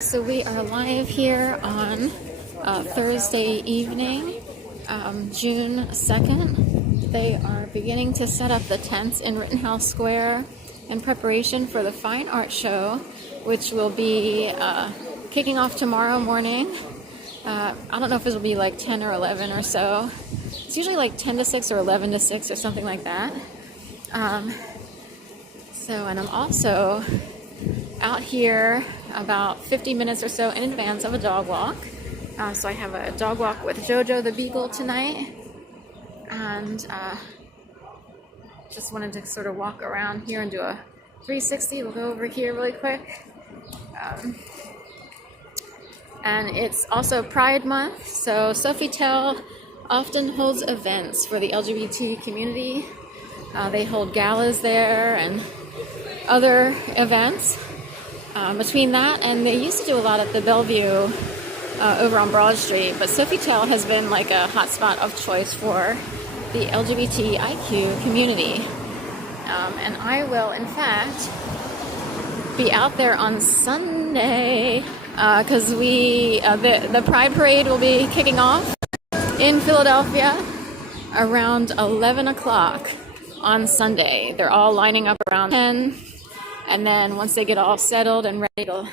So we are live here on Thursday evening, June 2nd. They are beginning to set up the tents in Rittenhouse Square in preparation for the Fine Art Show, which will be kicking off tomorrow morning. I don't know if it'll be like 10 or 11 or so. It's usually like 10 to 6 or 11 to 6 or something like that. And I'm also out here about 50 minutes or so in advance of a dog walk. So I have a dog walk with JoJo the Beagle tonight, and just wanted to sort of walk around here and do a 360. We'll go over here really quick. And it's also Pride Month, so Sofitel often holds events for the LGBT community. They hold galas there and other events. Between that, and they used to do a lot at the Bellevue over on Broad Street, but Sofitel has been like a hotspot of choice for the LGBTIQ community. And I will, in fact, be out there on Sunday because the Pride Parade will be kicking off in Philadelphia around 11 o'clock on Sunday. They're all lining up around 10. And then once they get all settled and ready to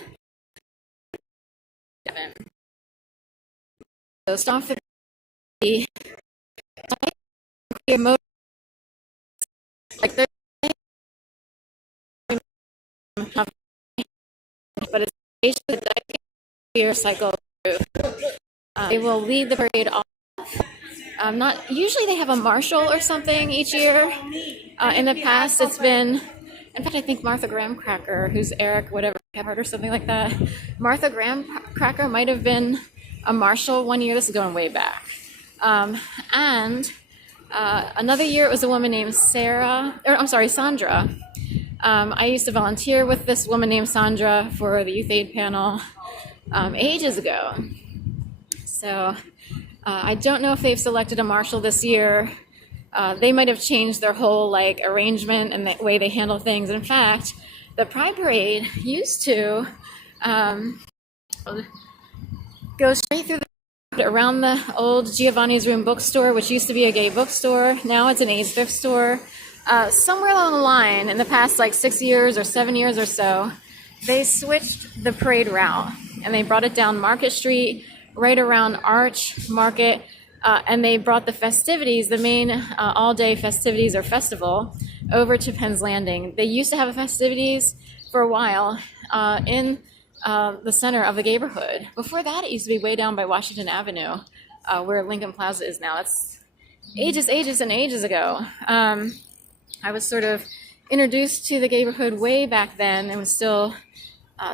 so stop the like but it's basically the year cycle through. They will lead the parade off. Not usually they have a marshal or something each year. In the past, it's been. In fact, I think Martha Graham Cracker, who's Eric, whatever, or something like that. Martha Graham Cracker might have been a marshal one year. This is going way back. And another year, it was a woman named Sandra. I used to volunteer with this woman named Sandra for the Youth Aid panel ages ago. So I don't know if they've selected a marshal this year. They might have changed their whole arrangement and the way they handle things. In fact, the Pride Parade used to go straight through around the old Giovanni's Room bookstore, which used to be a gay bookstore. Now it's an AIDS thrift store. Somewhere along the line, in the past 6 years or 7 years or so, they switched the parade route and they brought it down Market Street, right around Arch Market. And they brought the festivities, the main all-day festivities or festival, over to Penn's Landing. They used to have a festivities for a while in the center of the neighborhood. Before that, it used to be way down by Washington Avenue, where Lincoln Plaza is now. That's ages and ages ago. I was sort of introduced to the neighborhood way back then and was still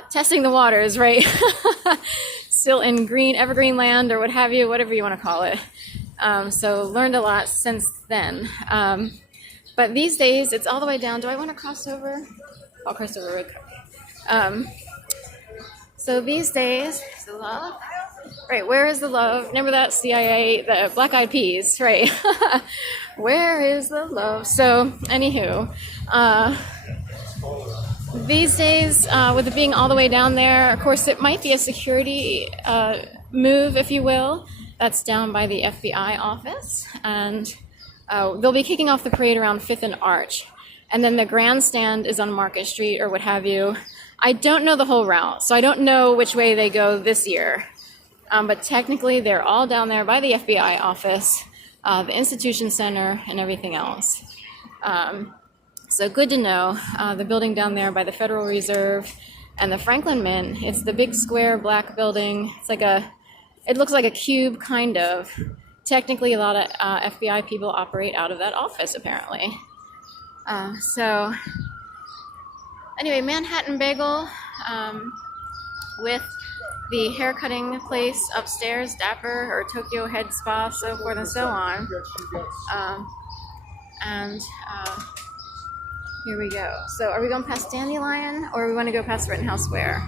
testing the waters, right? Still in evergreen land or what have you, whatever you want to call it. So learned a lot since then. But these days, it's all the way down. Do I want to cross over? I'll cross over real quick. So these days, the love. Right, where is the love? Remember that CIA, the Black Eyed Peas, right? Where is the love? So, anywho, these days, with it being all the way down there, of course, it might be a security move, if you will. That's down by the FBI office. And they'll be kicking off the parade around 5th and Arch. And then the grandstand is on Market Street or what have you. I don't know the whole route, so I don't know which way they go this year. But technically, they're all down there by the FBI office, the Institution Center, and everything else. So good to know. The building down there by the Federal Reserve and the Franklin Mint, it's the big square black building. It looks like a cube, kind of. Technically, a lot of FBI people operate out of that office, apparently. So anyway, Manhattan Bagel with the haircutting place upstairs, Dapper, or Tokyo Head Spa, so forth and so on. Here we go. So are we going past Dandelion, or we want to go past Rittenhouse Square?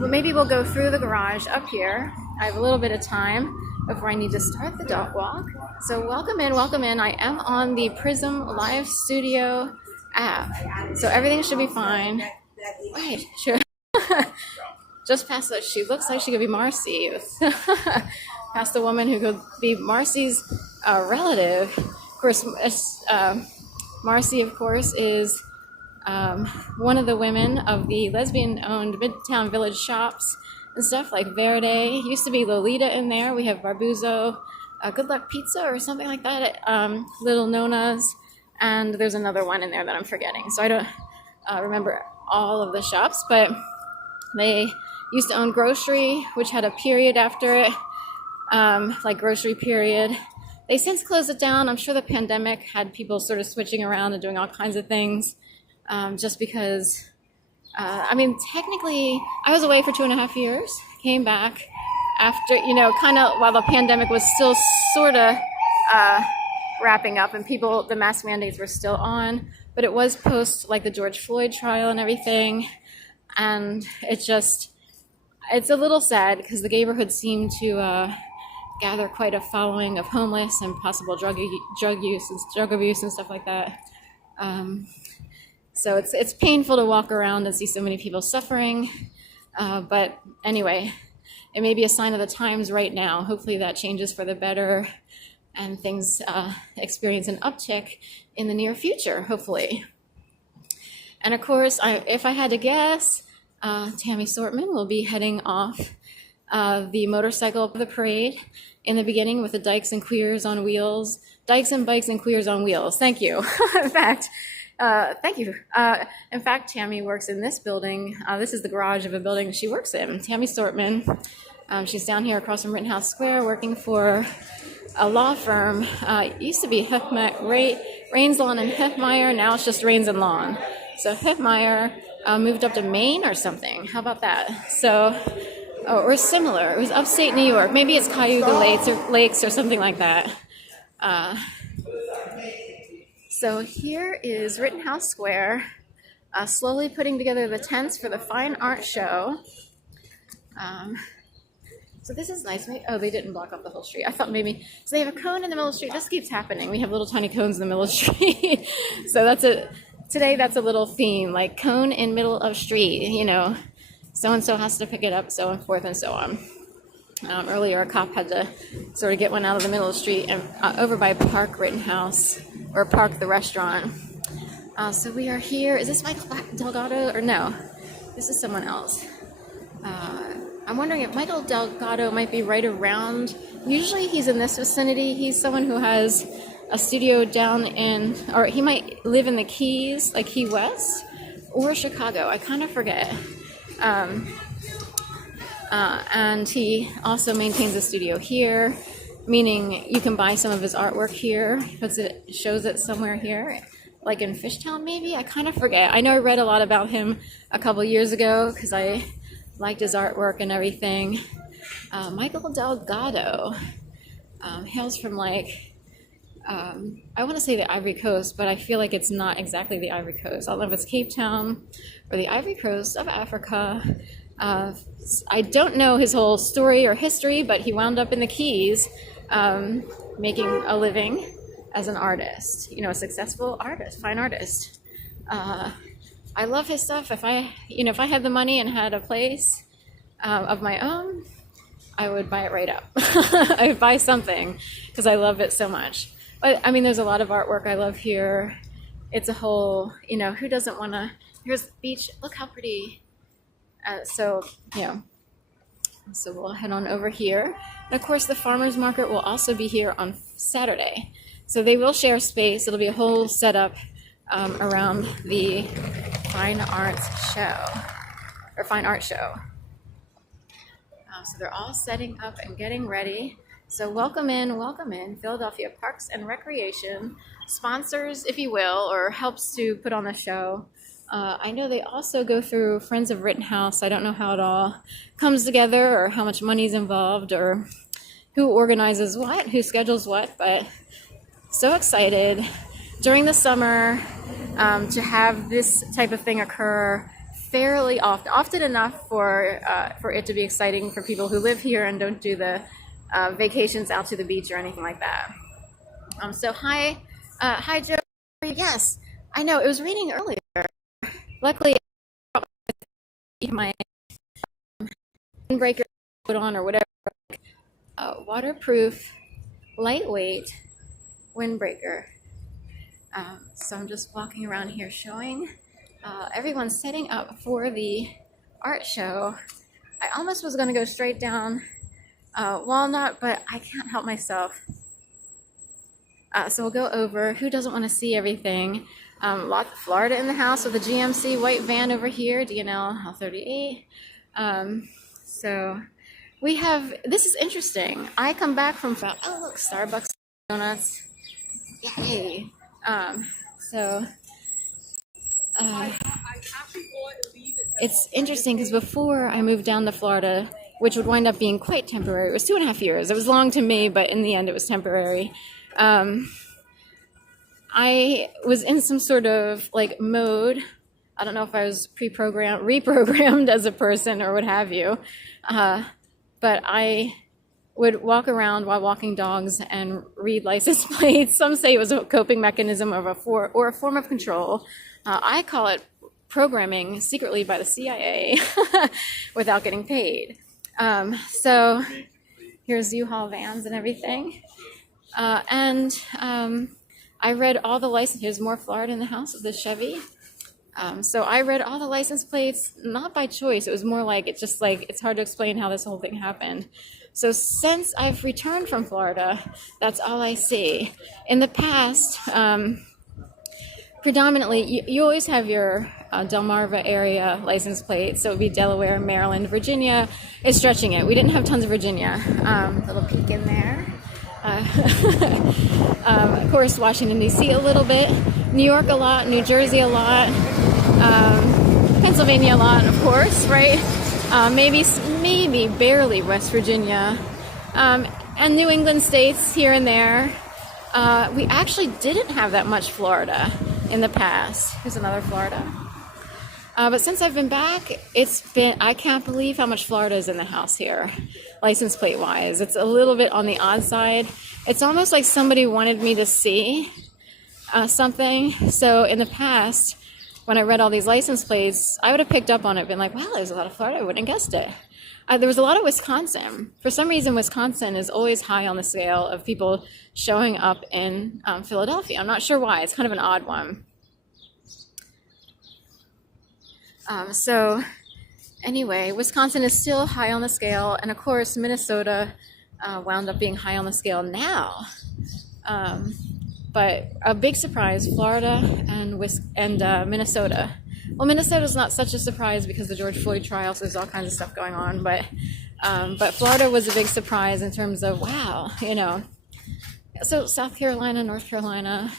Well, maybe we'll go through the garage up here. I have a little bit of time before I need to start the dog walk. So welcome in. I am on the Prism Live Studio app. So everything should be fine. Wait, sure. just past that, she looks like she could be Marcy. Past the woman who could be Marcy's relative. Of course, Marcy, of course, is one of the women of the lesbian-owned Midtown Village shops and stuff like Verde. Used to be Lolita in there. We have Barbuzzo, Good Luck Pizza or something like that at Little Nona's. And there's another one in there that I'm forgetting. So I don't remember all of the shops, but they used to own Grocery, which had a period after it, like Grocery Period. They since closed it down. I'm sure the pandemic had people sort of switching around and doing all kinds of things, just because, I mean, technically, I was away for 2.5 years, came back after, kind of while the pandemic was still sort of wrapping up and the mask mandates were still on, but it was post, like, the George Floyd trial and everything, and it's a little sad because the neighborhood seemed to gather quite a following of homeless and possible drug use and drug abuse and stuff like that. So it's painful to walk around and see so many people suffering. But anyway, it may be a sign of the times right now. Hopefully that changes for the better and things experience an uptick in the near future, hopefully. And of course, if I had to guess, Tammy Sortman will be heading off the motorcycle of the parade in the beginning with the Dykes and Queers on Wheels. Dykes and Bikes and Queers on Wheels. Thank you. Thank you. In fact, Tammy works in this building. This is the garage of a building she works in. Tammy Sortman. She's down here across from Rittenhouse Square working for a law firm. It used to be Rains Lawn and Heffmeyer. Now it's just Rains and Lawn. So Heffmeyer moved up to Maine or something. How about that? So, or similar. It was upstate New York. Maybe it's Cayuga Lakes or something like that. So here is Rittenhouse Square, slowly putting together the tents for the fine art show. So this is nice. Oh, they didn't block off the whole street. I thought maybe, so they have a cone in the middle of the street. This keeps happening. We have little tiny cones in the middle of the street. So today that's a little theme, like cone in middle of street, so-and-so has to pick it up, so and forth and so on. Earlier, a cop had to sort of get one out of the middle of the street and over by Park Rittenhouse, or Park the restaurant. So we are here. Is this Michael Delgado? Or no, this is someone else. I'm wondering if Michael Delgado might be right around. Usually he's in this vicinity. He's someone who has a studio down or he might live in the Keys, like Key West, or Chicago. I kind of forget. And he also maintains a studio here, meaning you can buy some of his artwork here. Shows it somewhere here, like in Fishtown maybe? I kind of forget. I know I read a lot about him a couple years ago because I liked his artwork and everything. Michael Delgado hails from I want to say the Ivory Coast, but I feel like it's not exactly the Ivory Coast. I don't know if it's Cape Town or the Ivory Coast of Africa. I don't know his whole story or history, but he wound up in the Keys making a living as an artist, a successful artist, fine artist. I love his stuff. If I had the money and had a place of my own, I would buy it right up. I would buy something because I love it so much. But I mean, there's a lot of artwork I love here. It's a whole, who doesn't want to, here's the beach. Look how pretty. So we'll head on over here. And of course, the farmers market will also be here on Saturday. So they will share space. It'll be a whole setup around the fine art show. So they're all setting up and getting ready. So welcome in, Philadelphia Parks and Recreation, sponsors, if you will, or helps to put on the show. I know they also go through Friends of Rittenhouse. I don't know how it all comes together or how much money's involved or who organizes what, who schedules what, but so excited during the summer to have this type of thing occur fairly often enough for it to be exciting for people who live here and don't do the vacations out to the beach or anything like that. So hi Joe. Yes, I know it was raining earlier. Luckily, my windbreaker put on or whatever. Waterproof, lightweight windbreaker. So I'm just walking around here showing everyone setting up for the art show. I almost was going to go straight down Walnut, but I can't help myself. So we'll go over. Who doesn't want to see everything? Lots of Florida in the house with a GMC white van over here, DNL L38. So we have, this is interesting. I come back from, oh look, Starbucks donuts. Yay. It's interesting because before I moved down to Florida, which would wind up being quite temporary, it was 2.5 years. It was long to me, but in the end it was temporary. I was in some sort of like mode. I don't know if I was reprogrammed as a person or what have you. But I would walk around while walking dogs and read license plates. Some say it was a coping mechanism or a form of control. I call it programming secretly by the CIA without getting paid. So here's U-Haul vans and everything. I read all the license. Here's more Florida in the house of the Chevy. So I read all the license plates, not by choice. It was more like, it's hard to explain how this whole thing happened. So since I've returned from Florida, that's all I see. In the past, predominantly, you always have your Delmarva area license plate. So it would be Delaware, Maryland, Virginia is stretching it. We didn't have tons of Virginia. Little peek in there. Of course, Washington, D.C. a little bit. New York a lot. New Jersey a lot. Pennsylvania a lot, of course, right? Maybe barely West Virginia. And New England states here and there. We actually didn't have that much Florida in the past. Here's another Florida. But since I've been back, I can't believe how much Florida is in the house here, license plate wise. It's a little bit on the odd side. It's almost like somebody wanted me to see something. So in the past, when I read all these license plates, I would have picked up on it, been like, wow, there's a lot of Florida. I wouldn't have guessed it. There was a lot of Wisconsin. For some reason, Wisconsin is always high on the scale of people showing up in Philadelphia. I'm not sure why. It's kind of an odd one. So anyway, Wisconsin is still high on the scale. And of course, Minnesota wound up being high on the scale now. But a big surprise, Florida and Minnesota. Well, Minnesota's not such a surprise because of the George Floyd trial, so there's all kinds of stuff going on. But Florida was a big surprise in terms of, wow, So South Carolina, North Carolina,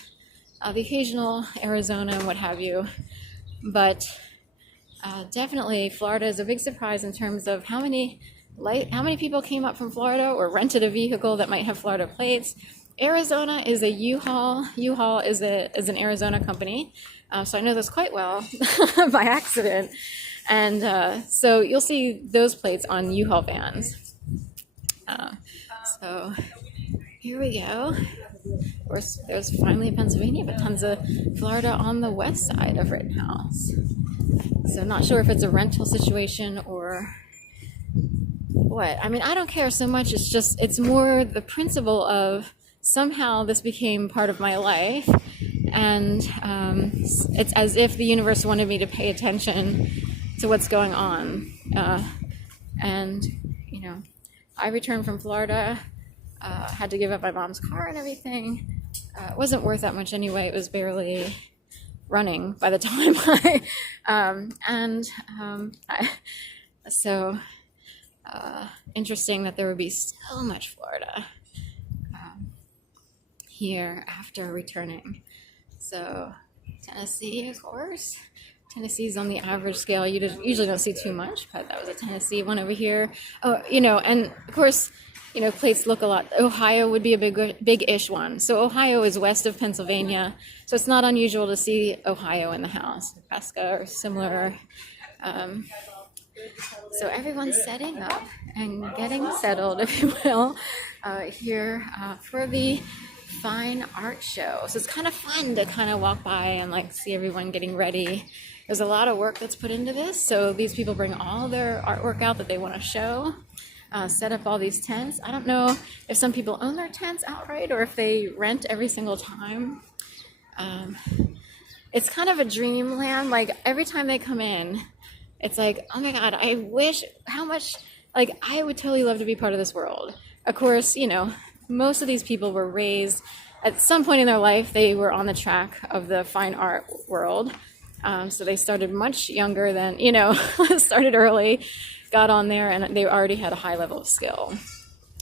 the occasional Arizona and what have you. But definitely Florida is a big surprise in terms of how many people came up from Florida or rented a vehicle that might have Florida plates. Arizona is a U-Haul. U-Haul is an Arizona company. So I know this quite well by accident. And so you'll see those plates on U-Haul vans. So here we go. Of course, there's finally Pennsylvania, but tons of Florida on the west side of Rittenhouse. So not sure if it's a rental situation or what. I mean, I don't care so much. It's more the principle of somehow this became part of my life. And it's as if the universe wanted me to pay attention to what's going on. I returned from Florida, had to give up my mom's car and everything. It wasn't worth that much anyway. It was barely running by the time interesting that there would be so much Florida here after returning. So Tennessee, of course. Tennessee's on the average scale. You usually don't see too much, but that was a Tennessee one over here. Oh, and of course, plates look a lot. Ohio would be a big-ish one. So Ohio is west of Pennsylvania, so it's not unusual to see Ohio in the house. Nebraska or similar. So everyone's setting up and getting settled, if you will, here for the fine art show. So it's kind of fun to kind of walk by and see everyone getting ready. There's a lot of work that's put into this. So these people bring all their artwork out that they want to show, set up all these tents. I don't know if some people own their tents outright or if they rent every single time. It's kind of a dreamland. Like every time they come in, it's like, oh my God, I wish how much, like I would totally love to be part of this world. Of course, you know, most of these people were raised at some point in their life, they were on the track of the fine art world. So they started much younger than, you know, started early, got on there, and they already had a high level of skill.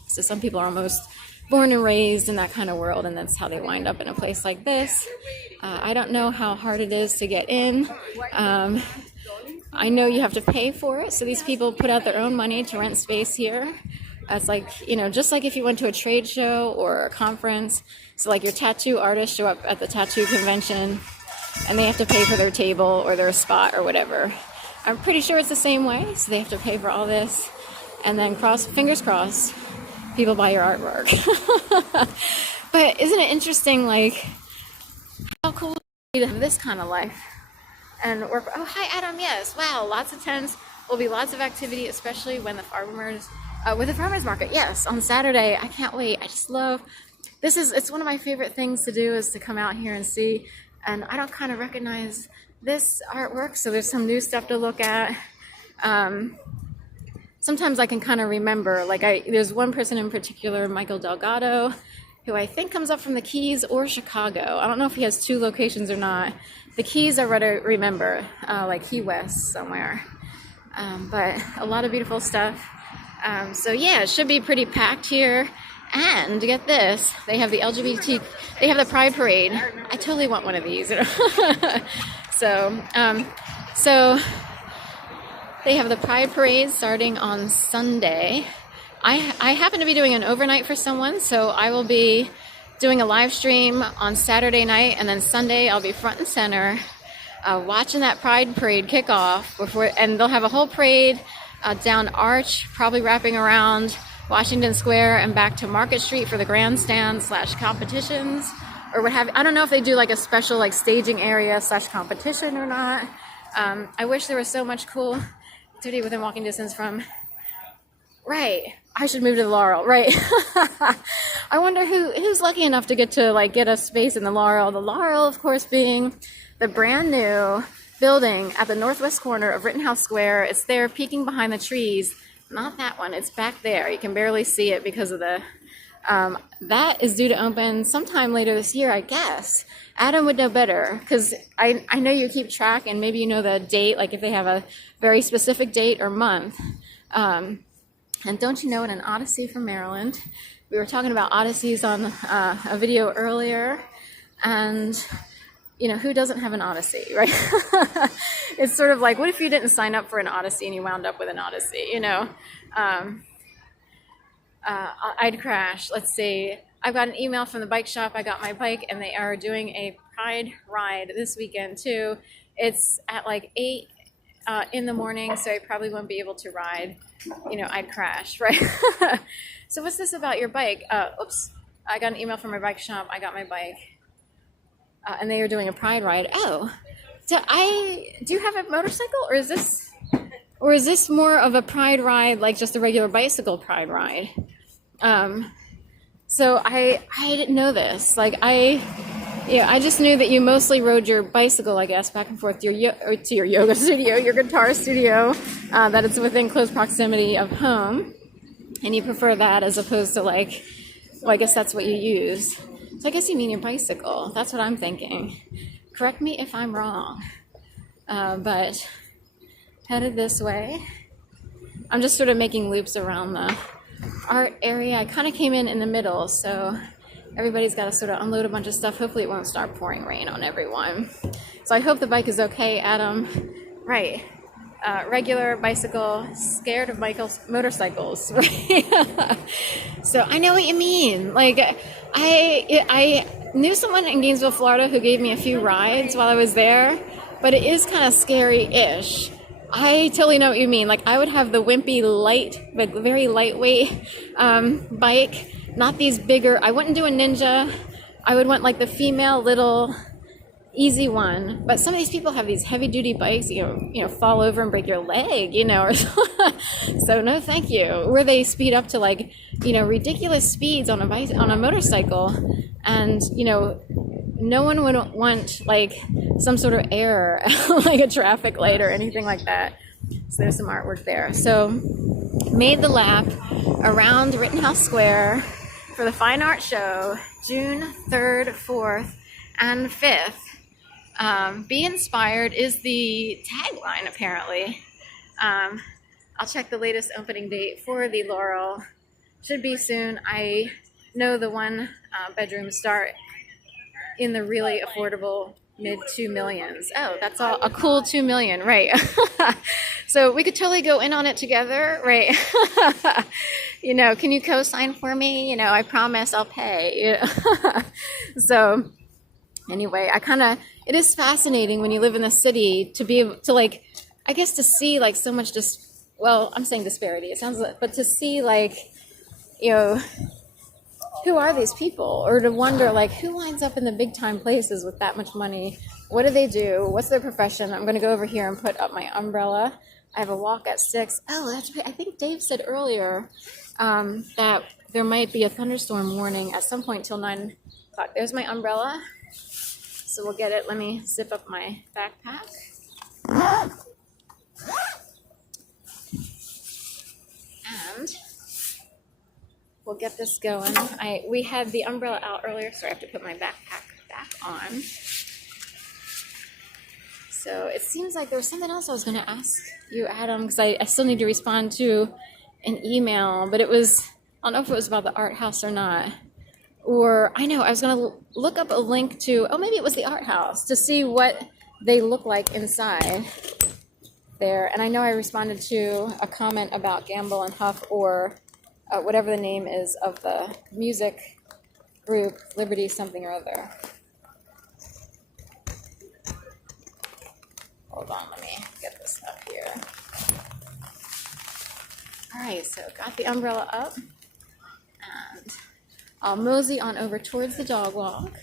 So some people are almost born and raised in that kind of world, and that's how they wind up in a place like this. I don't know how hard it is to get in. I know you have to pay for it, so these people put out their own money to rent space here. It's like, you know, just like if you went to a trade show or a conference. So like your tattoo artists show up at the tattoo convention and they have to pay for their table or their spot or whatever. I'm pretty sure it's the same way. So they have to pay for all this, and then fingers crossed, people buy your artwork. But isn't it interesting, like, how cool would it be to have this kind of life and work? Oh, hi Adam. Yes, wow, lots of tents. Will be lots of activity, especially when the farmers with the farmers market. Yes, on Saturday. I can't wait. I just love it's one of my favorite things to do, is to come out here and see. And I don't kind of recognize this artwork, so there's some new stuff to look at. Sometimes I can kind of remember, like there's one person in particular, Michael Delgado, who I think comes up from the Keys or Chicago. I don't know if he has two locations or not. The Keys I remember, like Key West somewhere. But a lot of beautiful stuff. So yeah, it should be pretty packed here. And get this, they have the LGBT, they have the Pride Parade. I totally want one of these. You know? So they have the Pride Parade starting on Sunday. I happen to be doing an overnight for someone, so I will be doing a live stream on Saturday night, and then Sunday I'll be front and center watching that Pride Parade kick off and they'll have a whole parade down Arch, probably wrapping around Washington Square and back to Market Street for the grandstand / competitions or what have you. I don't know if they do like a special like staging area / competition or not. I wish there was so much cool activity within walking distance from. Right, I should move to the Laurel. Right. I wonder who's lucky enough to get a space in the Laurel. The Laurel, of course, being the brand new building at the northwest corner of Rittenhouse Square. It's there peeking behind the trees. Not that one, it's back there. You can barely see it because of the, that is due to open sometime later this year, I guess. Adam would know better, because I know you keep track and maybe you know the date, like if they have a very specific date or month. And don't you know, in an Odyssey from Maryland, we were talking about Odysseys on a video earlier, and you know, who doesn't have an Odyssey, right? It's sort of like, what if you didn't sign up for an Odyssey and you wound up with an Odyssey, you know? I'd crash. Let's see. I've got an email from the bike shop. I got my bike, and they are doing a Pride ride this weekend, too. It's at like 8 in the morning, so I probably won't be able to ride. You know, I'd crash, right? So what's this about your bike? Oops. I got an email from my bike shop. I got my bike. And they are doing a Pride ride. Oh, so do you have a motorcycle, or is this more of a Pride ride, like just a regular bicycle Pride ride? So I didn't know this. Like I just knew that you mostly rode your bicycle, I guess, back and forth to your yoga studio, your guitar studio, that it's within close proximity of home, and you prefer that as opposed to like, well, I guess that's what you use. So I guess you mean your bicycle. That's what I'm thinking. Correct me if I'm wrong. But headed this way. I'm just sort of making loops around the art area. I kind of came in the middle, so everybody's got to sort of unload a bunch of stuff. Hopefully it won't start pouring rain on everyone. So I hope the bike is okay, Adam. Right. Regular bicycle, scared of motorcycles. So I know what you mean. Like, I knew someone in Gainesville, Florida, who gave me a few rides while I was there, but it is kind of scary-ish. I totally know what you mean. Like, I would have the wimpy, like very lightweight bike, not these bigger. I wouldn't do a Ninja. I would want like the female little, easy one. But some of these people have these heavy duty bikes, fall over and break your leg, or so no thank you. Where they speed up to like, ridiculous speeds on a motorcycle, and no one would want like some sort of error, like a traffic light or anything like that. So there's some artwork there. So made the lap around Rittenhouse Square for the Fine Art Show, June 3rd, 4th, and 5th. Be inspired is the tagline, apparently. I'll check the latest opening date for the Laurel. Should be soon. I know the one bedrooms start in the really affordable mid 2 millions. Oh, that's all a cool 2 million, right? So we could totally go in on it together, right? Can you co-sign for me? I promise I'll pay. So anyway, it is fascinating when you live in the city to be able to, like, I guess to see like so much I'm saying disparity. It sounds like, but to see like, who are these people? Or to wonder, like, who winds up in the big time places with that much money? What do they do? What's their profession? I'm going to go over here and put up my umbrella. I have a walk at 6. Oh, I think Dave said earlier that there might be a thunderstorm warning at some point till 9 o'clock. There's my umbrella. So we'll get it. Let me zip up my backpack. And we'll get this going. We had the umbrella out earlier, so I have to put my backpack back on. So it seems like there was something else I was going to ask you, Adam, because I still need to respond to an email, but I don't know if it was about the art house or not. Or, I was going to look up a link to, maybe it was the art house, to see what they look like inside there. And I know I responded to a comment about Gamble and Huff, or whatever the name is of the music group, Liberty something or other. Hold on, let me get this up here. All right, so got the umbrella up, and I'll mosey on over towards the dog walk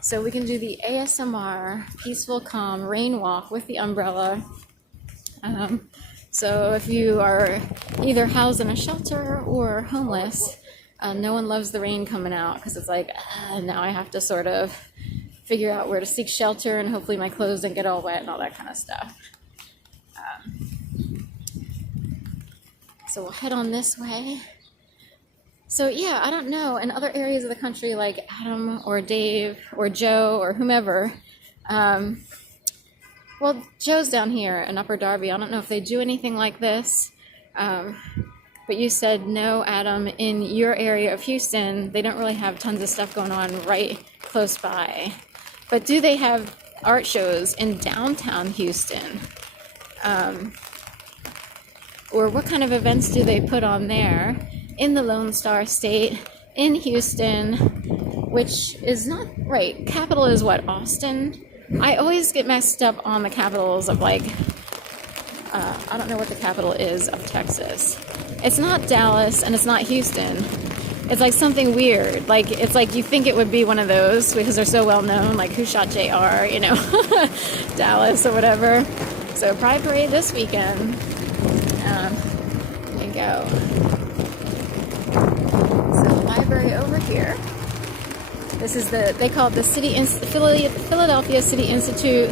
so we can do the ASMR peaceful, calm rain walk with the umbrella. So if you are either housed in a shelter or homeless, no one loves the rain coming out, because it's like, now I have to sort of figure out where to seek shelter, and hopefully my clothes don't get all wet and all that kind of stuff. So we'll head on this way. So yeah, I don't know, in other areas of the country like Adam or Dave or Joe or whomever, well, Joe's down here in Upper Darby. I don't know if they do anything like this. But you said, no, Adam, in your area of Houston, they don't really have tons of stuff going on right close by. But do they have art shows in downtown Houston? Or what kind of events do they put on there in the Lone Star State, in Houston, which is not right. Capital is what, Austin? I always get messed up on the capitals of like, I don't know what the capital is of Texas. It's not Dallas and it's not Houston. It's like something weird. Like, it's like you think it would be one of those because they're so well known, like Who Shot JR, Dallas or whatever. So Pride Parade this weekend. There you go. So the library over here. This is they call it the Philadelphia City Institute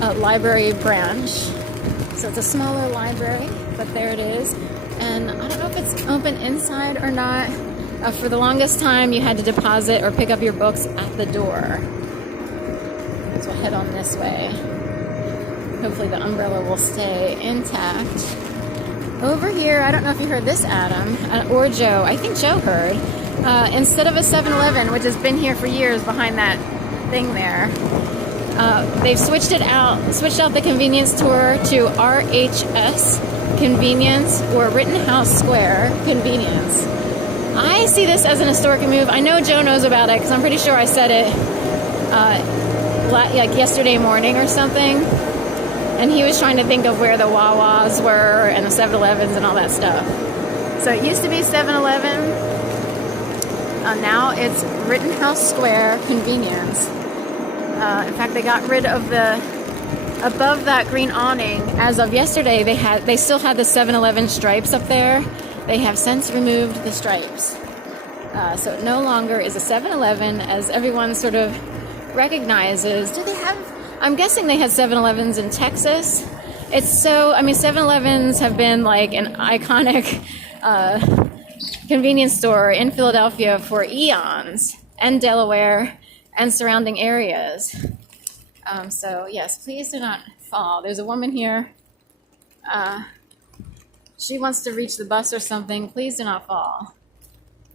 Library Branch. So it's a smaller library, but there it is. And I don't know if it's open inside or not. For the longest time, you had to deposit or pick up your books at the door. So we'll head on this way. Hopefully the umbrella will stay intact. Over here, I don't know if you heard this, Adam, or Joe. I think Joe heard. Instead of a 7-Eleven, which has been here for years behind that thing there, they've switched out the convenience store to RHS Convenience, or Rittenhouse Square Convenience. I see this as an historic move. I know Joe knows about it because I'm pretty sure I said it like yesterday morning or something. And he was trying to think of where the Wawas were and the 7-Elevens and all that stuff. So it used to be 7-Eleven. Now it's Rittenhouse Square Convenience. In fact, they got rid of above that green awning. As of yesterday, they still had the 7-Eleven stripes up there. They have since removed the stripes. So it no longer is a 7-Eleven, as everyone sort of recognizes. Do they have, I'm guessing they had 7-Elevens in Texas. It's so, I mean, 7-Elevens have been like an iconic convenience store in Philadelphia for eons, and Delaware and surrounding areas. So yes, please do not fall. There's a woman here. She wants to reach the bus or something. Please do not fall.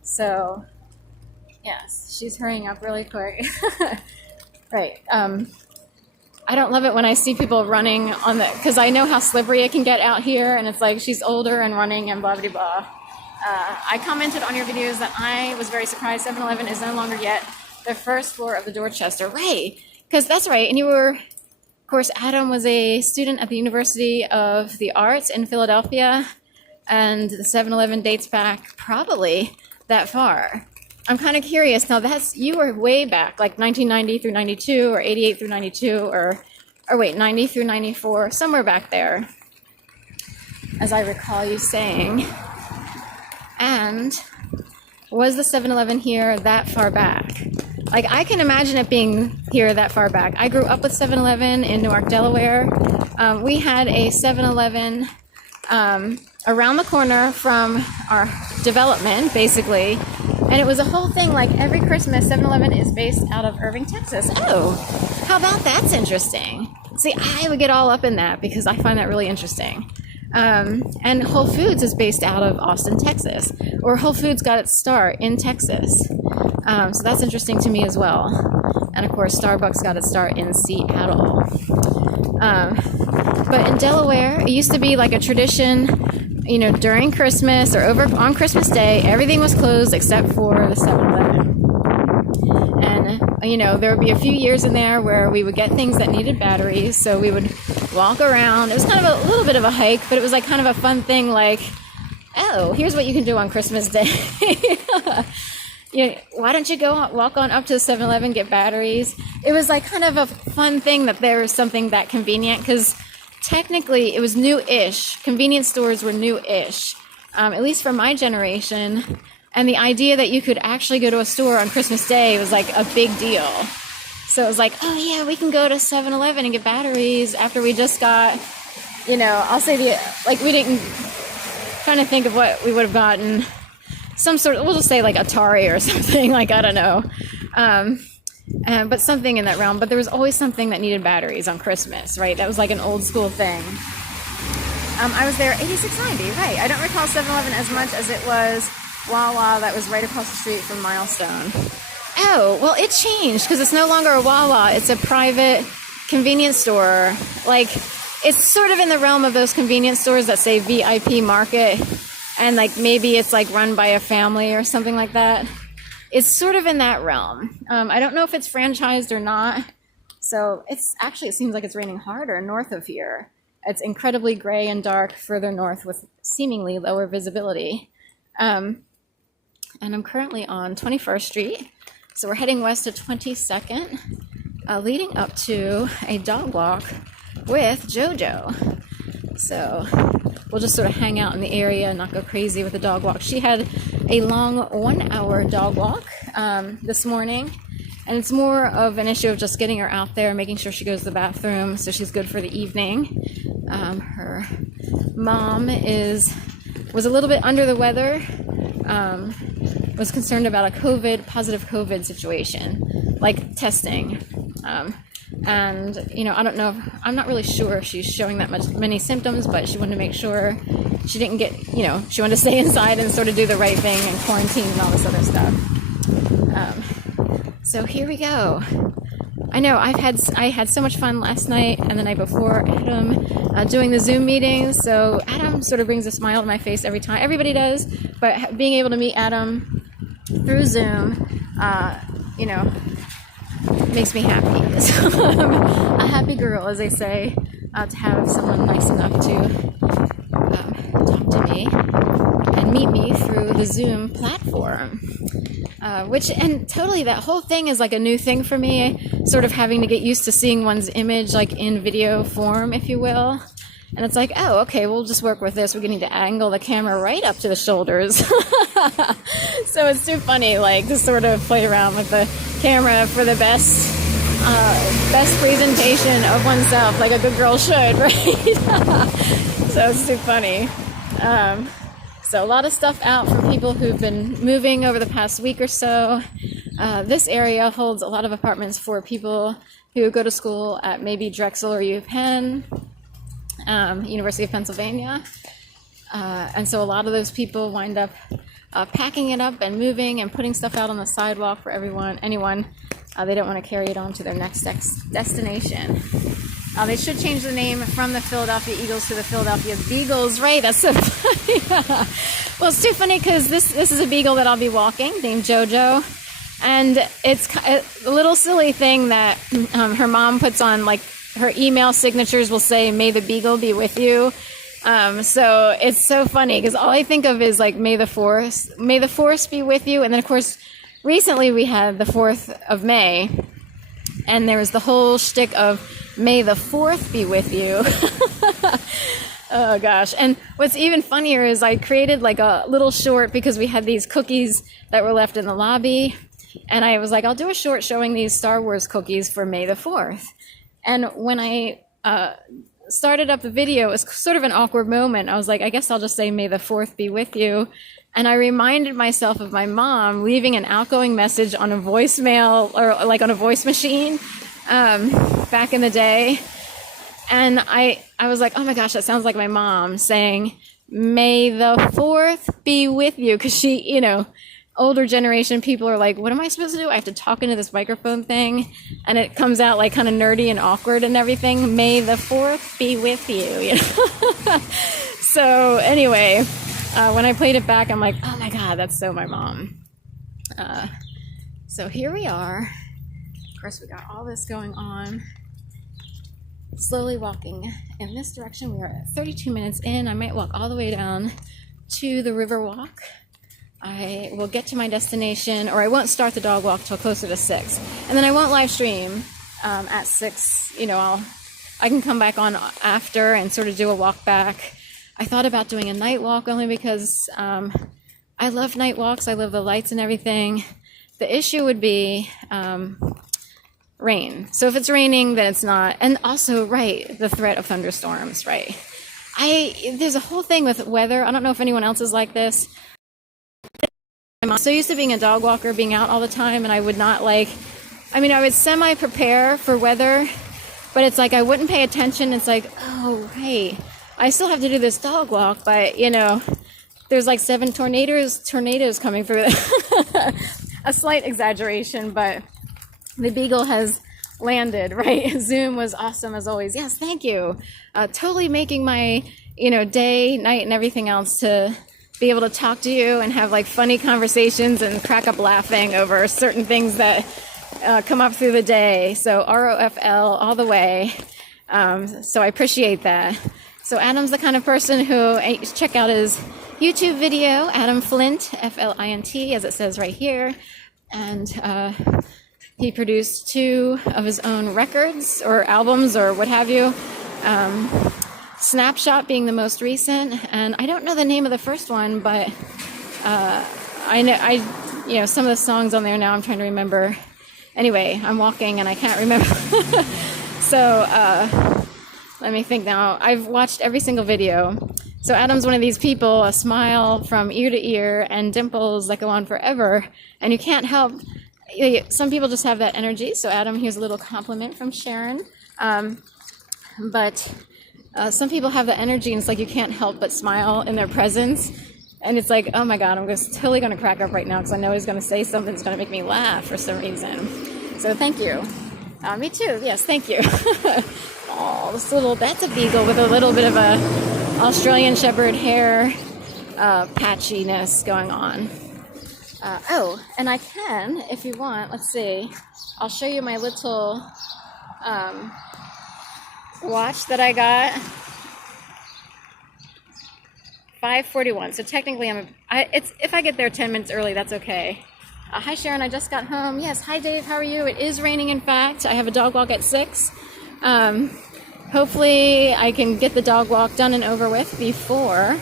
So yes, she's hurrying up really quick. Right. I don't love it when I see people running on because I know how slippery it can get out here, and it's like she's older and running and blah, blah, blah. I commented on your videos that I was very surprised 7-Eleven is no longer yet the first floor of the Dorchester. Right, because that's right. And you were, of course, Adam was a student at the University of the Arts in Philadelphia, and the 7-Eleven dates back probably that far. I'm kind of curious. Now, you were way back, like 1990 through 92, or 88 through 92, or wait, 90 through 94, somewhere back there, as I recall you saying. And was the 7-Eleven here that far back? Like, I can imagine it being here that far back. I grew up with 7-Eleven in Newark, Delaware. We had a 7-Eleven around the corner from our development, basically. And it was a whole thing, like every Christmas, 7-Eleven is based out of Irving, Texas. Oh, how about that's interesting? See, I would get all up in that because I find that really interesting. And Whole Foods is based out of Austin, Texas, or Whole Foods got its start in Texas. So that's interesting to me as well. And of course, Starbucks got its start in Seattle. But in Delaware, it used to be like a tradition, you know, during Christmas or over on Christmas Day, everything was closed except for the 7-Eleven. And, you know, there would be a few years in there where we would get things that needed batteries. So we would walk around. It was kind of a little bit of a hike, but it was like kind of a fun thing, like, oh, here's what you can do on Christmas Day. You know, why don't you walk on up to the 7-Eleven, get batteries? It was like kind of a fun thing that there was something that convenient, because technically it was new-ish. Convenience stores were new-ish, at least for my generation. And the idea that you could actually go to a store on Christmas Day was like a big deal. So it was like, oh yeah, we can go to 7-Eleven and get batteries after we just got, you know, I'll say we didn't, trying to think of what we would have gotten. Some sort of, we'll just say like Atari or something, like, I don't know. But something in that realm. But there was always something that needed batteries on Christmas, right? That was like an old school thing. I was there 8690, right. I don't recall 7-Eleven as much as it was Wawa that was right across the street from Milestone. Oh, well, it changed because it's no longer a Wawa. It's a private convenience store. Like, it's sort of in the realm of those convenience stores that say VIP market. And like maybe it's like run by a family or something like that. It's sort of in that realm. I don't know if it's franchised or not. So it seems like it's raining harder north of here. It's incredibly gray and dark further north with seemingly lower visibility. And I'm currently on 21st Street. So we're heading west to 22nd, leading up to a dog walk with JoJo. So we'll just sort of hang out in the area and not go crazy with the dog walk. She had a long 1-hour dog walk this morning, and it's more of an issue of just getting her out there, making sure she goes to the bathroom so she's good for the evening. Her mom was a little bit under the weather, was concerned about a positive COVID situation, like testing. And, you know, I don't know, I'm not really sure if she's showing many symptoms, but she wanted to make sure she didn't get, you know, she wanted to stay inside and sort of do the right thing and quarantine and all this other stuff. So here we go. I know I had so much fun last night and the night before, Adam, doing the Zoom meetings. So Adam sort of brings a smile to my face every time. Everybody does, but being able to meet Adam through Zoom, you know, makes me happy. So I'm a happy girl, as they say, to have someone nice enough to talk to me and meet me through the Zoom platform. And totally, that whole thing is like a new thing for me, sort of having to get used to seeing one's image like in video form, if you will. And it's like, oh, okay, we'll just work with this. We need to angle the camera right up to the shoulders. So it's too funny, like, to sort of play around with the camera for the best presentation of oneself, like a good girl should, right? So it's too funny. So a lot of stuff out for people who've been moving over the past week or so. This area holds a lot of apartments for people who go to school at maybe Drexel or UPenn, University of Pennsylvania. And so a lot of those people wind up packing it up and moving and putting stuff out on the sidewalk for anyone. They don't want to carry it on to their next destination. They should change the name from the Philadelphia Eagles to the Philadelphia Beagles, right? That's so funny. Well, it's too funny because this is a beagle that I'll be walking named JoJo. And it's a little silly thing that her mom puts on, like, her email signatures will say, "May the beagle be with you." So it's so funny because all I think of is like, may the force be with you. And then, of course, recently we had the 4th of May, and there was the whole shtick of "May the 4th be with you." Oh gosh. And what's even funnier is I created like a little short because we had these cookies that were left in the lobby, and I was like, I'll do a short showing these Star Wars cookies for May the 4th. And when I started up the video, it was sort of an awkward moment. I was like, I guess I'll just say "May the 4th be with you." And I reminded myself of my mom leaving an outgoing message on a voicemail, or like on a voice machine, back in the day. And I was like, oh my gosh, that sounds like my mom saying, "May the 4th be with you." Because she, older generation people are like, what am I supposed to do? I have to talk into this microphone thing, and it comes out like kind of nerdy and awkward and everything. "May the 4th be with you." So anyway, when I played it back, I'm like, oh my God, that's so my mom. So here we are. Of course, we got all this going on. Slowly walking in this direction. We are at 32 minutes in. I might walk all the way down to the Riverwalk. I will get to my destination, or I won't start the dog walk till closer to 6. And then I won't live stream at 6. I can come back on after and sort of do a walk back. I thought about doing a night walk only because I love night walks. I love the lights and everything. The issue would be rain. So if it's raining, then it's not. And also, right, the threat of thunderstorms, right? There's a whole thing with weather. I don't know if anyone else is like this. I'm so used to being a dog walker, being out all the time, and I would not I would semi-prepare for weather, but it's like I wouldn't pay attention. It's like, oh, hey, I still have to do this dog walk, but, there's like 7 tornadoes coming through. A slight exaggeration, but the beagle has landed, right? Zoom was awesome as always. Yes, thank you. Totally making my, day, night, and everything else to be able to talk to you and have like funny conversations and crack up laughing over certain things that come up through the day. So ROFL all the way. So I appreciate that. So Adam's the kind of person who, check out his YouTube video, Adam Flint, Flint, as it says right here. And he produced 2 of his own records or albums or what have you. Snapshot being the most recent, and I don't know the name of the first one, but I know some of the songs on there now. I'm trying to remember. Anyway, I'm walking and I can't remember. So let me think now. I've watched every single video. So Adam's one of these people, a smile from ear to ear and dimples that go on forever, and you can't help. Some people just have that energy. So Adam, here's a little compliment from Sharon. But some people have the energy, and it's like you can't help but smile in their presence. And it's like, oh my God, I'm totally going to crack up right now because I know he's going to say something that's going to make me laugh for some reason. So thank you. Me too. Yes, thank you. Oh, that's a beagle with a little bit of a Australian Shepherd hair patchiness going on. And I can, if you want, let's see, I'll show you my little watch that I got 5:41. So technically if I get there 10 minutes early, that's okay. Hi Sharon, I just got home. Yes, hi Dave, how are you? It is raining, in fact. I have a dog walk at 6. Hopefully I can get the dog walk done and over with before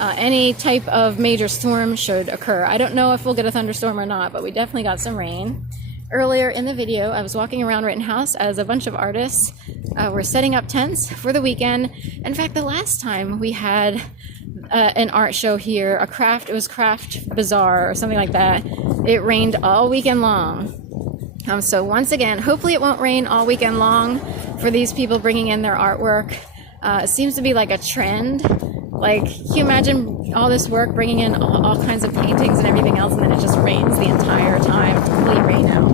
any type of major storm should occur. I don't know if we'll get a thunderstorm or not, but we definitely got some rain. Earlier in the video, I was walking around Rittenhouse as a bunch of artists were setting up tents for the weekend. In fact, the last time we had an art show here, it was Craft Bazaar or something like that, it rained all weekend long. So once again, hopefully it won't rain all weekend long for these people bringing in their artwork. It seems to be like a trend. Like, can you imagine all this work, bringing in all kinds of paintings and everything else, and then it just rains the entire time? It's complete rain now.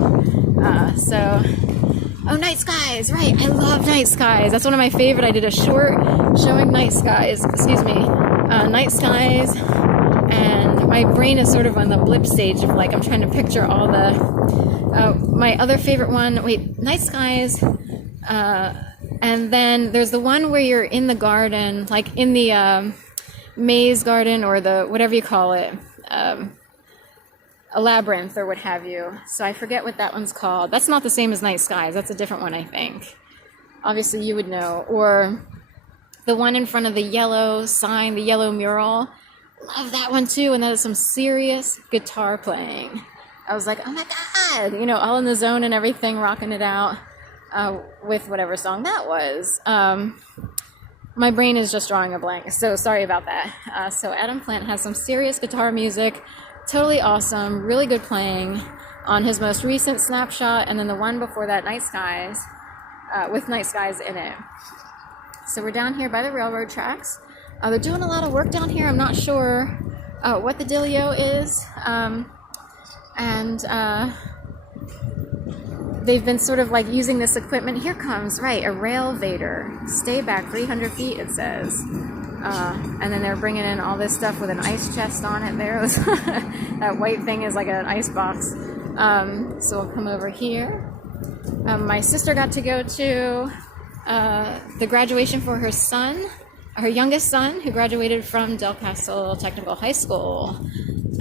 Oh, night skies, right. I love night skies. That's one of my favorite. I did a short showing night skies, night skies, and my brain is sort of on the blip stage of, like, I'm trying to picture all my other favorite one, night skies, and then there's the one where you're in the garden, like in the maze garden, or the whatever you call it, a labyrinth or what have you. So I forget what that one's called. That's not the same as night skies. That's a different one, I think. Obviously you would know. Or the one in front of the yellow sign, the yellow mural. Love that one too. And that is some serious guitar playing. I was like, oh my God, all in the zone and everything, rocking it out with whatever song that was. My brain is just drawing a blank, so sorry about that. So Adam Plant has some serious guitar music, totally awesome, really good playing on his most recent snapshot, and then the one before that, Night Skies, with Night Skies in it. So we're down here by the railroad tracks. They're doing a lot of work down here. I'm not sure what the dealio is. They've been sort of like using this equipment. Here comes, right, a rail vader. Stay back 300 feet, it says. And then they're bringing in all this stuff with an ice chest on it there. That white thing is like an ice box. So we'll come over here. My sister got to go to the graduation for her son, her youngest son, who graduated from Del Paso Technical High School.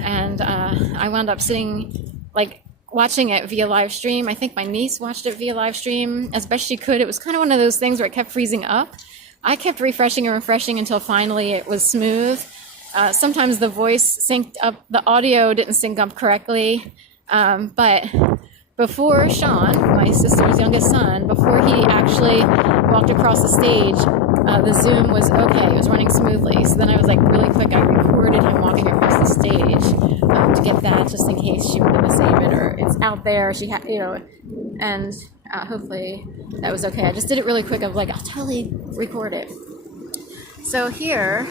And I wound up sitting, watching it via live stream. I think my niece watched it via live stream as best she could. It was kind of one of those things where it kept freezing up. I kept refreshing and refreshing until finally it was smooth. Sometimes the voice synced up, the audio didn't sync up correctly. But before Sean, my sister's youngest son, before he actually walked across the stage, the Zoom was okay. It was running smoothly. So then I was really quick, I recorded him walking across the stage to get that, just in case she wanted to save it, or it's out there. She had, and hopefully that was okay. I just did it really quick. I'll totally record it. So here,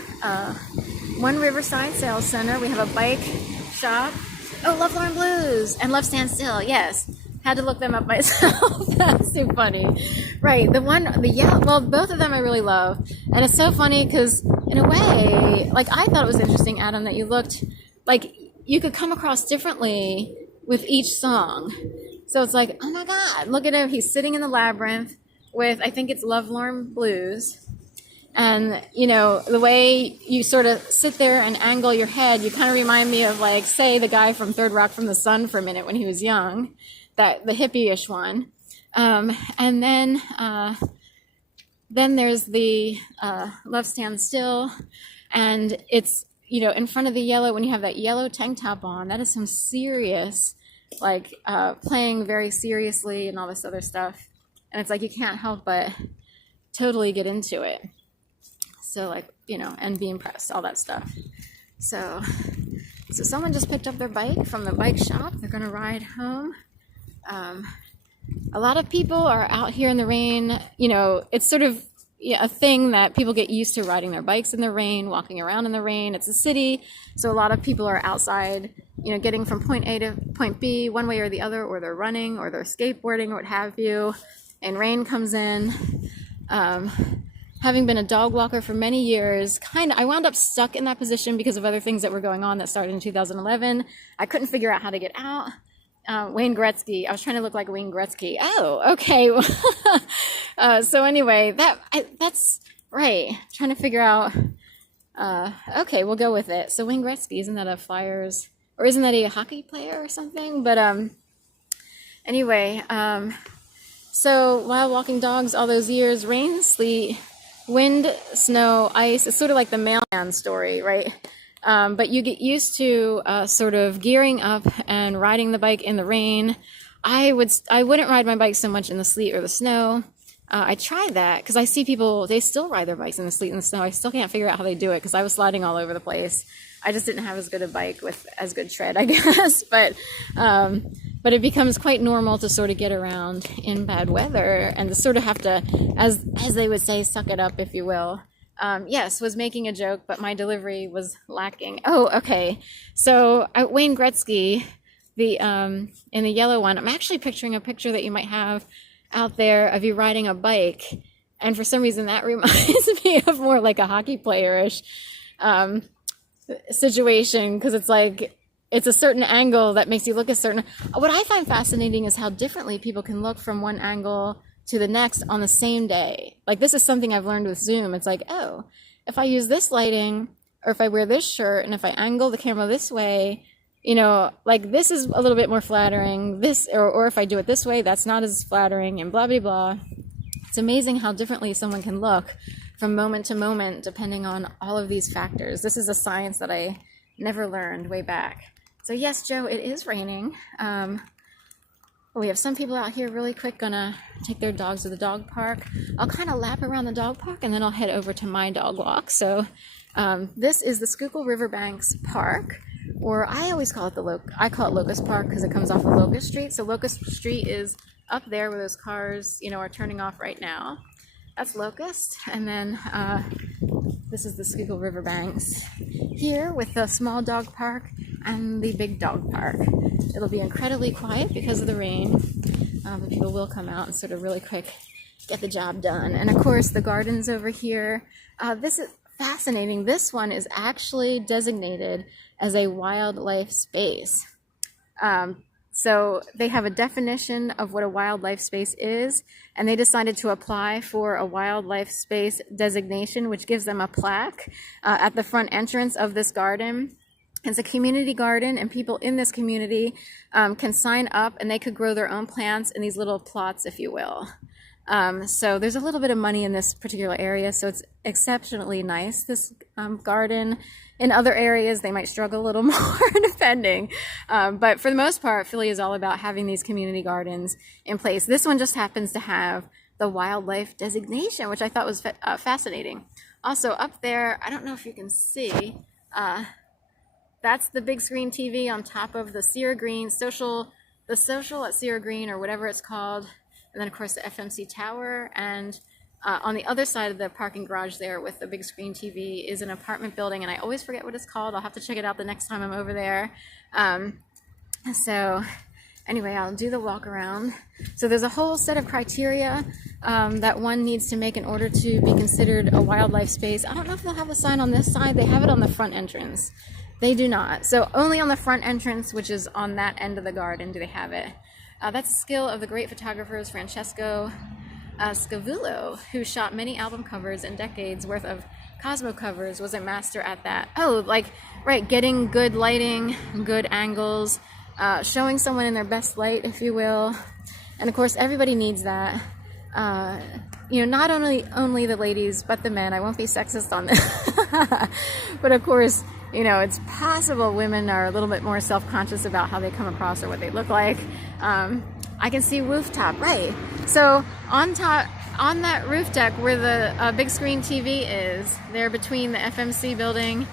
One Riverside Sales Center, we have a bike shop. Oh, Love Lauren Blues and Love Stand Still. Yes. Had to look them up myself. That's too funny. Right. Both of them I really love. And it's so funny because in a way, I thought it was interesting, Adam, that you looked like you could come across differently with each song. So it's like, oh my God, look at him. He's sitting in the labyrinth with, I think it's Love Lauren Blues. And, the way you sort of sit there and angle your head, you kind of remind me of, say, the guy from Third Rock from the Sun for a minute when he was young. The hippie-ish one. And then there's the Love Stand Still. And it's, in front of the yellow, when you have that yellow tank top on, that is some serious, playing very seriously and all this other stuff. And it's you can't help but totally get into it. So and be impressed, all that stuff. So someone just picked up their bike from the bike shop. They're going to ride home. A lot of people are out here in the rain. It's sort of a thing that people get used to, riding their bikes in the rain, walking around in the rain. It's a city, so a lot of people are outside, getting from point A to point B one way or the other, or they're running, or they're skateboarding, or what have you, and rain comes in. Having been a dog walker for many years, I wound up stuck in that position because of other things that were going on that started in 2011. I couldn't figure out how to get out. Wayne Gretzky. I was trying to look like Wayne Gretzky. Oh, okay. So anyway, that's right. Trying to figure out Okay, we'll go with it. So Wayne Gretzky, isn't that a Flyers, or isn't that a hockey player or something? But anyway, so while walking dogs all those years, rain, sleet, wind, snow, ice, it's sort of like the mailman story, right? But you get used to sort of gearing up and riding the bike in the rain. I wouldn't ride my bike so much in the sleet or the snow. I tried that because I see people, they still ride their bikes in the sleet and the snow. I still can't figure out how they do it because I was sliding all over the place. I just didn't have as good a bike with as good tread, I guess. But it becomes quite normal to sort of get around in bad weather and to sort of have to, as they would say, suck it up, if you will. Yes, was making a joke, but my delivery was lacking. Oh, okay. So Wayne Gretzky, in the yellow one, I'm actually picturing a picture that you might have out there of you riding a bike, and for some reason that reminds me of more like a hockey player-ish situation, because it's like it's a certain angle that makes you look a certain. What I find fascinating is how differently people can look from one angle to the next on the same day. Like, this is something I've learned with Zoom. It's like, oh, if I use this lighting, or if I wear this shirt, and if I angle the camera this way, you know, like this is a little bit more flattering, this, or if I do it this way, that's not as flattering, and blah, blah, blah. It's amazing how differently someone can look from moment to moment, depending on all of these factors. This is a science that I never learned way back. So yes, Joe, it is raining. We have some people out here really quick gonna take their dogs to the dog park. I'll kind of lap around the dog park and then I'll head over to my dog walk. So this is the Schuylkill Riverbanks Park, or I always call it I call it Locust Park because it comes off of Locust Street. So Locust Street is up there where those cars, you know, are turning off right now. That's Locust. And then this is the Schuylkill Riverbanks here with the small dog park and the big dog park. It'll be incredibly quiet because of the rain, but people will come out and sort of really quick get the job done. And of course, the gardens over here. This is fascinating. This one is actually designated as a wildlife space. So they have a definition of what a wildlife space is, and they decided to apply for a wildlife space designation, which gives them a plaque at the front entrance of this garden. It's a community garden, and people in this community can sign up, and they could grow their own plants in these little plots, if you will. So there's a little bit of money in this particular area, so it's exceptionally nice, this garden. In other areas, they might struggle a little more, depending. But for the most part, Philly is all about having these community gardens in place. This one just happens to have the wildlife designation, which I thought was fascinating. Also, up there, I don't know if you can see, that's the big screen TV on top of the Sierra Green the social at Sierra Green, or whatever it's called. And then, of course, the FMC Tower. And on the other side of the parking garage there with the big screen TV is an apartment building. And I always forget what it's called. I'll have to check it out the next time I'm over there. So anyway, I'll do the walk around. So there's a whole set of criteria that one needs to make in order to be considered a wildlife space. I don't know if they'll have a sign on this side. They have it on the front entrance. They do not. So only on the front entrance, which is on that end of the garden, do they have it. That's the skill of the great photographers Francesco Scavullo, who shot many album covers and decades worth of Cosmo covers, was a master at that. Oh, like, right, getting good lighting, good angles, showing someone in their best light, if you will. And of course, everybody needs that. You know, not only the ladies, but the men. I won't be sexist on this. But of course, you know, it's possible women are a little bit more self-conscious about how they come across or what they look like. I can see rooftop, right. So on that roof deck where the big screen TV is, there between the FMC building,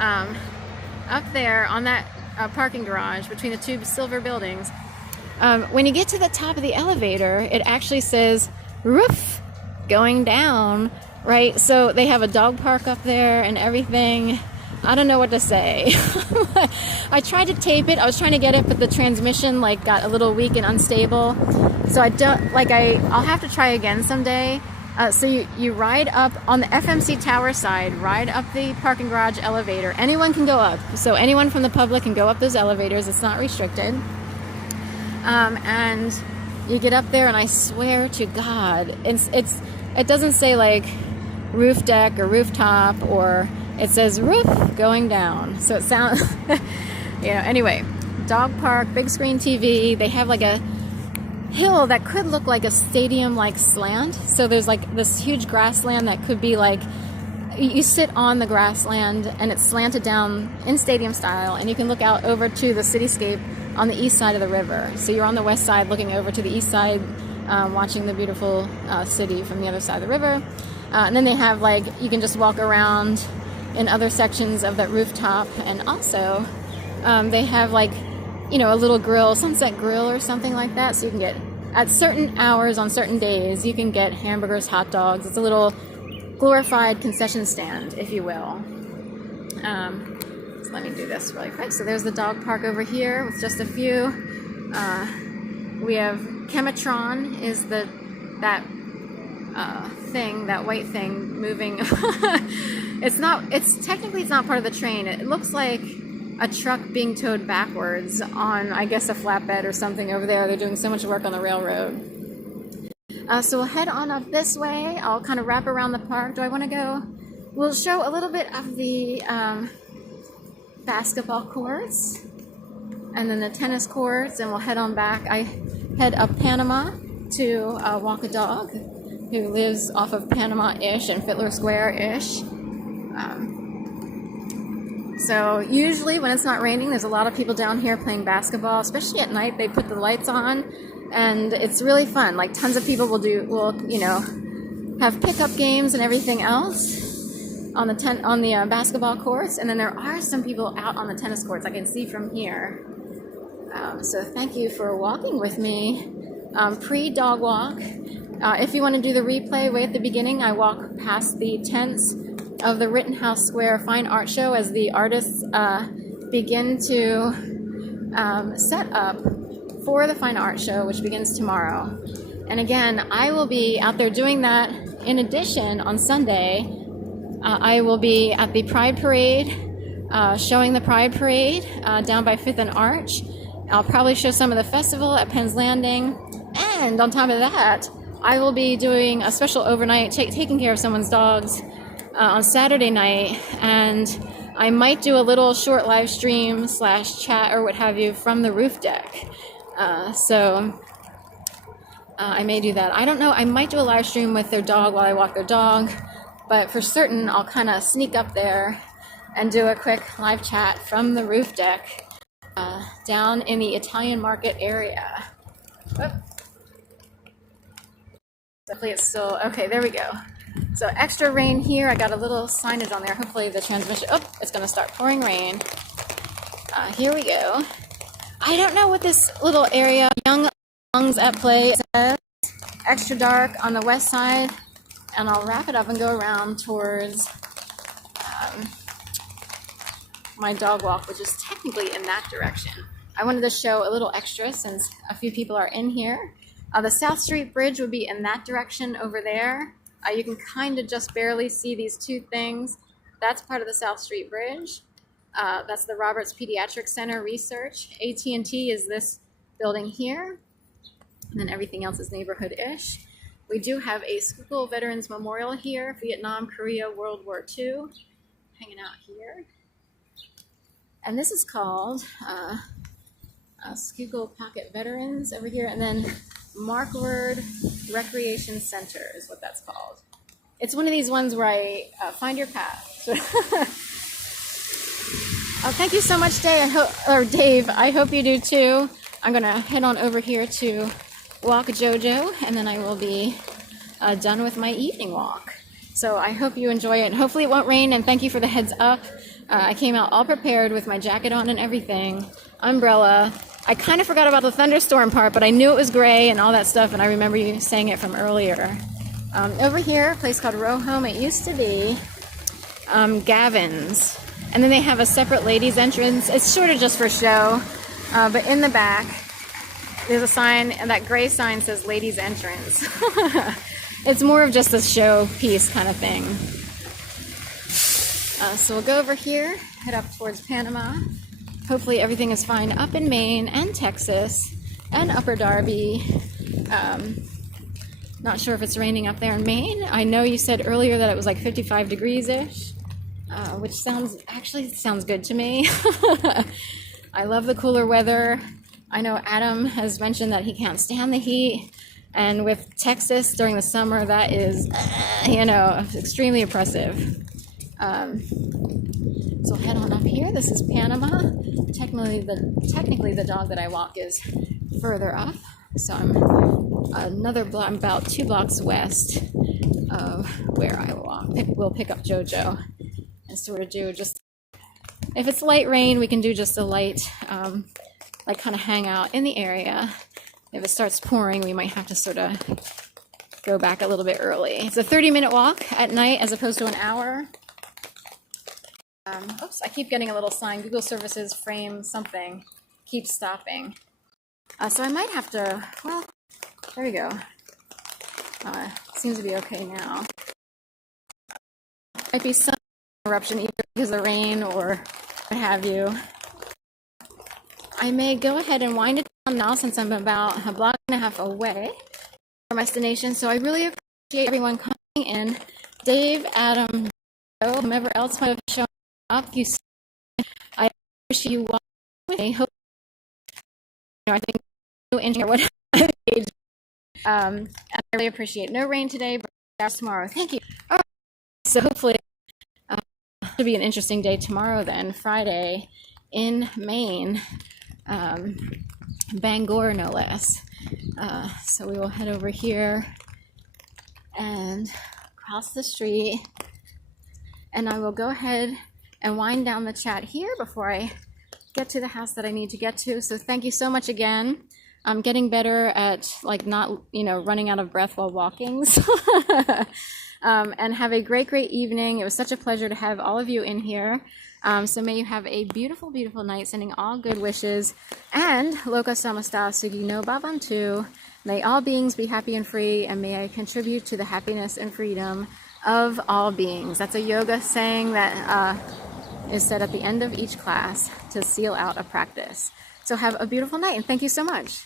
up there on that parking garage between the two silver buildings, when you get to the top of the elevator, it actually says roof going down, right? So they have a dog park up there and everything. I don't know what to say. I tried to tape it. I was trying to get it, but the transmission like got a little weak and unstable. So I'll have to try again someday. So you ride up on the FMC Tower side, ride up the parking garage elevator. Anyone can go up. So anyone from the public can go up those elevators. It's not restricted. And you get up there, and I swear to God, it doesn't say like roof deck or rooftop, or It says roof going down. So it sounds, anyway, dog park, big screen TV. They have like a hill that could look like a stadium-like slant. So there's like this huge grassland that could be like, you sit on the grassland and it's slanted down in stadium style, and you can look out over to the cityscape on the east side of the river. So you're on the west side looking over to the east side, watching the beautiful city from the other side of the river. And then they have like, you can just walk around in other sections of that rooftop. And also they have like, a little grill, sunset grill or something like that. So you can get, at certain hours on certain days, you can get hamburgers, hot dogs. It's a little glorified concession stand, if you will. So let me do this really quick. So there's the dog park over here with just a few. We have Chematron is that thing, that white thing moving. Technically it's not part of the train. It looks like a truck being towed backwards on, I guess, a flatbed or something over there. They're doing so much work on the railroad. So we'll head on up this way. I'll kind of wrap around the park. Do I want to go? We'll show a little bit of the basketball courts and then the tennis courts, and we'll head on back. I head up Panama to walk a dog who lives off of Panama-ish and Fiddler Square-ish. So usually when it's not raining, there's a lot of people down here playing basketball, especially at night. They put the lights on, and it's really fun. Like tons of people will have pickup games and everything else on the basketball courts, and then there are some people out on the tennis courts I can see from here. So thank you for walking with me pre-dog walk. If you want to do the replay way at the beginning, I walk past the tents of the Rittenhouse Square Fine Art Show as the artists begin to set up for the Fine Art Show, which begins tomorrow. And again, I will be out there doing that. In addition, on Sunday, I will be at the Pride Parade, showing the Pride Parade down by 5th and Arch. I'll probably show some of the festival at Penn's Landing. And on top of that, I will be doing a special overnight, taking care of someone's dogs on Saturday night. And I might do a little short live stream / chat or what have you from the roof deck. So I may do that. I don't know. I might do a live stream with their dog while I walk their dog. But for certain, I'll kind of sneak up there and do a quick live chat from the roof deck down in the Italian market area. Whoop. Hopefully it's still, okay, there we go. So extra rain here. I got a little signage on there. Hopefully the transmission, it's going to start pouring rain. Here we go. I don't know what this little area, Young Lungs at Play, says. Extra dark on the west side. And I'll wrap it up and go around towards my dog walk, which is technically in that direction. I wanted to show a little extra since a few people are in here. The South Street Bridge would be in that direction over there. You can kind of just barely see these two things. That's part of the South Street Bridge. That's the Roberts Pediatric Center Research. AT&T is this building here. And then everything else is neighborhood-ish. We do have a Schuylkill Veterans Memorial here, Vietnam, Korea, World War II, hanging out here. And this is called Schuylkill Pocket Veterans over here. And then Markward Recreation Center is what that's called. It's one of these ones where I find your path. Thank you so much, Dave. I hope you do too. I'm going to head on over here to walk JoJo, and then I will be done with my evening walk. So I hope you enjoy it, and hopefully it won't rain, and thank you for the heads up. I came out all prepared with my jacket on and everything, umbrella. I kind of forgot about the thunderstorm part, but I knew it was gray and all that stuff, and I remember you saying it from earlier. Over here, a place called Row Home. It used to be Gavin's, and then they have a separate ladies' entrance. It's sort of just for show, but in the back, there's a sign, and that gray sign says ladies entrance. It's more of just a show piece kind of thing. So we'll go over here, head up towards Panama. Hopefully everything is fine up in Maine and Texas and Upper Darby. Not sure if it's raining up there in Maine. I know you said earlier that it was like 55 degrees-ish. which sounds good to me. I love the cooler weather. I know Adam has mentioned that he can't stand the heat, and with Texas during the summer, that is, extremely oppressive. So head on up here. This is Panama. Technically, the dog that I walk is further up. So I'm about 2 blocks west of where I walk. We'll pick up JoJo and sort of do just, if it's light rain, we can do just a light, kind of hang out in the area. If it starts pouring, we might have to sort of go back a little bit early. It's a 30-minute walk at night as opposed to an hour. Oops, I keep getting a little sign. Google services frame something. Keep stopping. So I might have to, well, there we go. Seems to be okay now. Might be some interruption either because of rain or what have you. I may go ahead and wind it down now since I'm about a block and a half away from my destination. So I really appreciate everyone coming in. Dave, Adam, Joe, whomever else might have shown up. I appreciate you walking with me. Hope I think or whatever age. I really appreciate no rain today, but that's tomorrow. Thank you. All right. So hopefully it'll be an interesting day tomorrow then, Friday in Maine, Bangor no less. So we will head over here and cross the street, and I will go ahead and wind down the chat here before I get to the house that I need to get to. So thank you so much again. I'm getting better at not, running out of breath while walking. And have a great evening. It was such a pleasure to have all of you in here. So may you have a beautiful, beautiful night, sending all good wishes. And Loka Samasta Sugi no Bhavantu. May all beings be happy and free, and may I contribute to the happiness and freedom of all beings. That's a yoga saying that is said at the end of each class to seal out a practice. So have a beautiful night, and thank you so much.